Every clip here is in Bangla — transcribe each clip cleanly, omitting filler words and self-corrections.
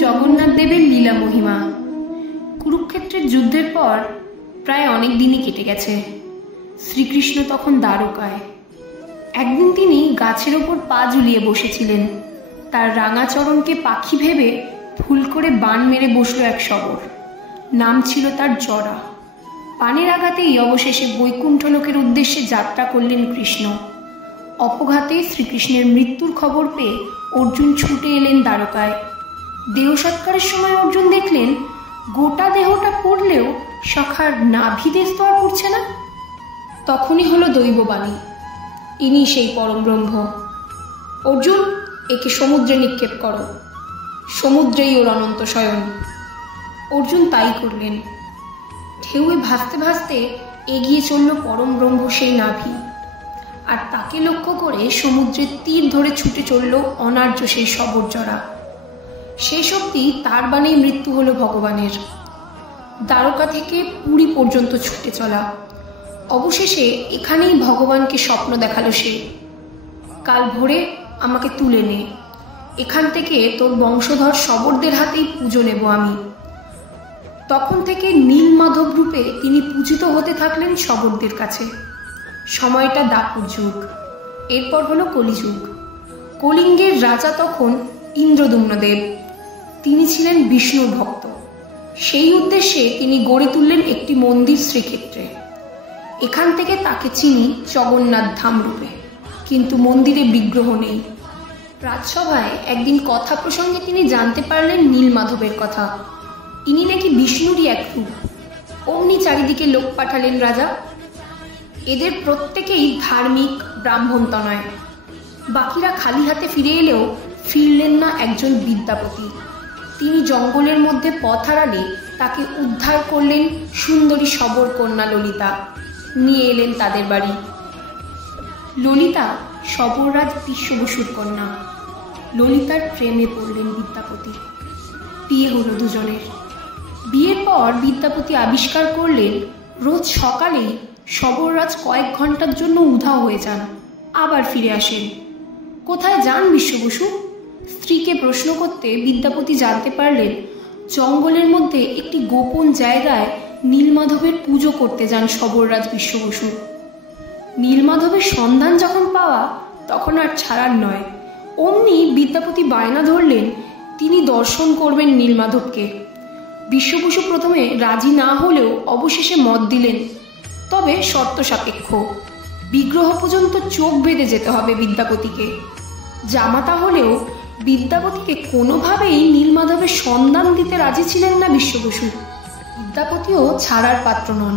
জগন্নাথ দেবের লীলা মহিমা। কুরুক্ষেত্রের যুদ্ধের পর প্রায় অনেক দিনই কেটে গেছে। শ্রীকৃষ্ণ তখন দ্বারকায়। একদিন তিনি গাছের ওপর পা ঝুলিয়ে বসেছিলেন। তার রাঙা চরণকে পাখি ভেবে ভুল করে বাণ মেরে বসল এক শবর। নাম ছিল তার জরা। বাণের আঘাতেই অবশেষে বৈকুণ্ঠ লোকের উদ্দেশ্যে যাত্রা করলেন কৃষ্ণ। অপঘাতে শ্রীকৃষ্ণের মৃত্যুর খবর পেয়ে অর্জুন ছুটে এলেন দ্বারকায়। দেহ সৎকারের সময় অর্জুন দেখলেন গোটা দেহটা পড়লেও সখার নাভিতে স্তর পড়ছে না। তখনই হলো দৈববাণী, ইনি সেই পরম ব্রহ্ম। অর্জুন, একে সমুদ্রে নিক্ষেপ করো, সমুদ্রেই ওর অনন্ত শয়ন। অর্জুন তাই করলেন। ঢেউয়ে ভাসতে ভাসতে এগিয়ে চলল পরম ব্রহ্ম সেই নাভি, আর তাকে লক্ষ্য করে সমুদ্রের তীর ধরে ছুটে চলল অনার্য সেই শবর জরা। শেষ অবধি তার বাণেই মৃত্যু হলো ভগবানের। দ্বারকা থেকে পুরী পর্যন্ত ছুটে চলা। অবশেষে এখানেই ভগবানকে স্বপ্ন দেখালো সে। কাল ভোরে আমাকে তুলে নে, এখান থেকে তোর বংশধর শবরদের হাতেই পুজো নেব আমি। তখন থেকে নীলমাধব রূপে তিনি পূজিত হতে থাকলেন শবরদের কাছে। সময়টা দাপর যুগ, এরপর হলো কলিযুগ। কলিঙ্গের রাজা তখন ইন্দ্রদুম্নদেব। তিনি ছিলেন বিষ্ণুর ভক্ত। সেই উদ্দেশ্যে তিনি গড়ে তুললেন একটি মন্দির শ্রীক্ষেত্রে। এখান থেকে তাকে চিনি জগন্নাথ ধাম রূপে, কিন্তু মন্দিরে বিগ্রহ নেই। রাজসভায় একদিন কথা প্রসঙ্গে তিনি জানতে পারলেন নীলমাধবের কথা। ইনি নাকি বিষ্ণুরই এক রূপ। অমনি চারিদিকে লোক পাঠালেন রাজা। এদের প্রত্যেকেই ধার্মিক ব্রাহ্মণ তনয়। বাকিরা খালি হাতে ফিরে এলেও ফিরলেন না একজন বিদ্যাপতি। তিনি জঙ্গলের মধ্যে পথ হারালে তাকে উদ্ধার করলেন সুন্দরী শবর কন্যা ললিতা। নিয়ে এলেন তাদের বাড়ি। ললিতা শবররাজ বিশ্ববসুর কন্যা। ললিতার প্রেমে পড়লেন বিদ্যাপতি। বিয়ে হলো দুজনের। বিয়ের পর বিদ্যাপতি আবিষ্কার করলেন রোজ সকালেই শবররাজ কয়েক ঘন্টার জন্য উধাও হয়ে যান, আবার ফিরে আসেন। কোথায় যান বিশ্ববসু? স্ত্রীকে প্রশ্ন করতে বিদ্যাপতি জানতে পারলেন জঙ্গলের মধ্যে একটি গোপন জায়গায় নীলমাধবের পুজো করতে যান শবররাজ বিশ্ববসু। নীলমাধবের সন্ধান যখন পাওয়া তখন আর ছাড়ার নয়। অমনি বিদ্যাপতি বায়না ধরলেন তিনি দর্শন করবেন নীলমাধবকে। বিশ্ববসু প্রথমে রাজি না হলেও অবশেষে মত দিলেন, তবে শর্ত সাপেক্ষ। বিগ্রহ পর্যন্ত চোখ বেঁধে যেতে হবে বিদ্যাপতিকে। জামাতা হলেও বিদ্যাপতিকে কোনোভাবেই নীলমাধবের সন্ধান দিতে রাজি ছিলেন না বিশ্ববসু। বিদ্যাপতিও ছাড়ার পাত্র নন।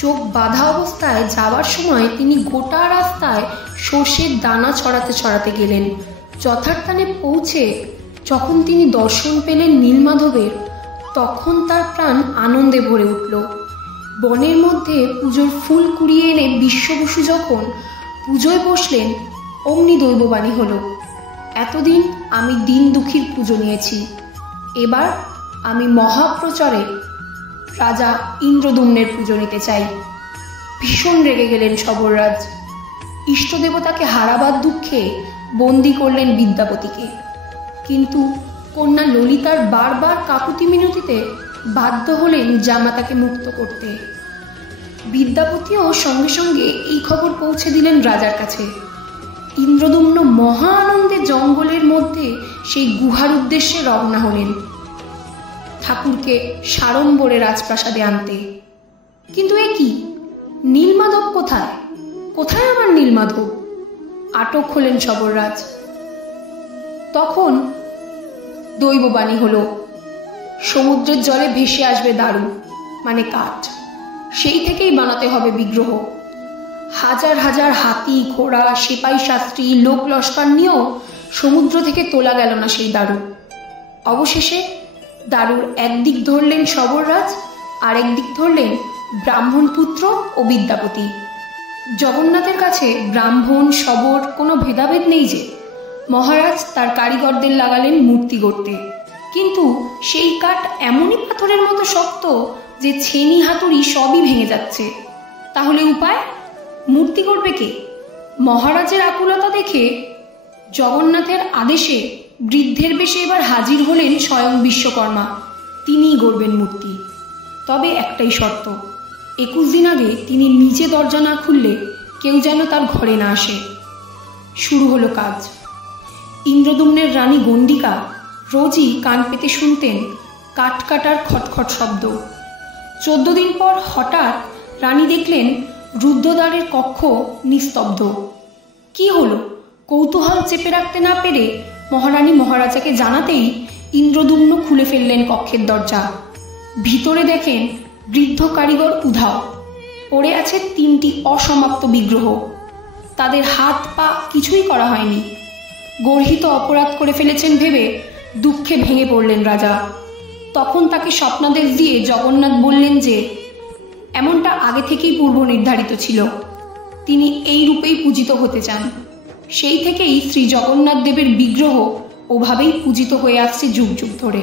চোখ বাঁধা অবস্থায় যাওয়ার সময় তিনি গোটা রাস্তায় সর্ষের দানা ছড়াতে ছড়াতে গেলেন। যথাস্থানে পৌঁছে যখন তিনি দর্শন পেলেন নীলমাধবের, তখন তার প্রাণ আনন্দে ভরে উঠল। বনের মধ্যে পুজোর ফুল কুড়িয়ে এনে বিশ্ববসু যখন পুজোয় বসলেন, অমনি দৈববাণী হলো, এতদিন আমি দিন দুঃখীর পুজো নিয়েছি, এবার আমি মহাপ্রচারে রাজা ইন্দ্রদুম্নের পুজো নিতে চাই। ভীষণ রেগে গেলেন শবররাজ। ইষ্টদেবতাকে হারাবার দুঃখে বন্দি করলেন বিদ্যাপতিকে। কিন্তু কন্যা ললিতার বারবার কাকুতি মিনতিতে বাধ্য হলেন জামাতাকে মুক্ত করতে। বিদ্যাপতিও সঙ্গে সঙ্গে এই খবর পৌঁছে দিলেন রাজার কাছে। ইন্দ্রদুম্ন মহা আনন্দে জঙ্গলের মধ্যে সেই গুহার উদ্দেশ্যে রওনা হলেন ঠাকুরকে সাড়ম্বরে রাজপ্রাসাদে আনতে। কিন্তু এ কি, নীলমাধব কোথায়? কোথায় আমার নীলমাধব? আটক হলেন শবররাজ। তখন দৈববাণী হলো, সমুদ্রের জলে ভেসে আসবে দারু, মানে কাঠ। সেই থেকেই বানাতে হবে বিগ্রহ। হাজার হাজার হাতি, ঘোড়া, সিপাহী শাস্ত্রী, লোক লস্কর নিয়েও সমুদ্র থেকে তোলা গেল না সেই দারু। অবশেষে দারুর একদিক ধরলেন শবররাজ, আর একদিক ধরলেন ব্রাহ্মণ পুত্র ও বিদ্যাপতি। জগন্নাথের কাছে ব্রাহ্মণ শবর কোনো ভেদাভেদ নেই যে। মহারাজ তার কারিগরদের লাগালেন মূর্তি গড়তে, কিন্তু সেই কাঠ এমনই পাথরের মতো শক্ত যে ছেনি হাতুড়ি সবই ভেঙে যাচ্ছে। তাহলে উপায়? মূর্তি করবে কে? মহারাজের আকুলতা দেখে জগন্নাথের আদেশে বৃদ্ধের বেশে এবার হাজির হলেন স্বয়ং বিশ্বকর্মা। তিনিই গড়বেন মূর্তি। তবে একটাই শর্ত, 21 দিন আগে তিনি নিজে দরজা না খুললে কেউ যেন তার ঘরে না আসে। শুরু হলো কাজ। ইন্দ্রদুম্নের রানী গণ্ডিকা রোজই কান পেতে শুনতেন কাঠ কাটার খটখট শব্দ। 14 দিন পর হঠাৎ রানী দেখলেন রুদ্ধদ্বারের কক্ষ নিস্তব্ধ। কি হলো? কৌতূহল চেপে রাখতে না পেরে মহারানী মহারাজাকে জানাতেই ইন্দ্রদুম্ন খুলে ফেললেন কক্ষের দরজা। ভিতরে দেখেন বৃদ্ধ কারিগর উধাও। পড়ে আছে 3টি অসমাপ্ত বিগ্রহ। তাদের হাত পা কিছুই করা হয়নি। গর্হিত অপরাধ করে ফেলেছেন ভেবে দুঃখে ভেঙে পড়লেন রাজা। তখন তাকে স্বপ্নাদেশ দিয়ে জগন্নাথ বললেন যে এমনটা আগে থেকেই পূর্ব নির্ধারিত ছিল, তিনি এই রূপেই পূজিত হতে চান। সেই থেকেই শ্রী জগন্নাথ দেবের বিগ্রহ ওভাবেই পূজিত হয়ে আসছে যুগ যুগ ধরে।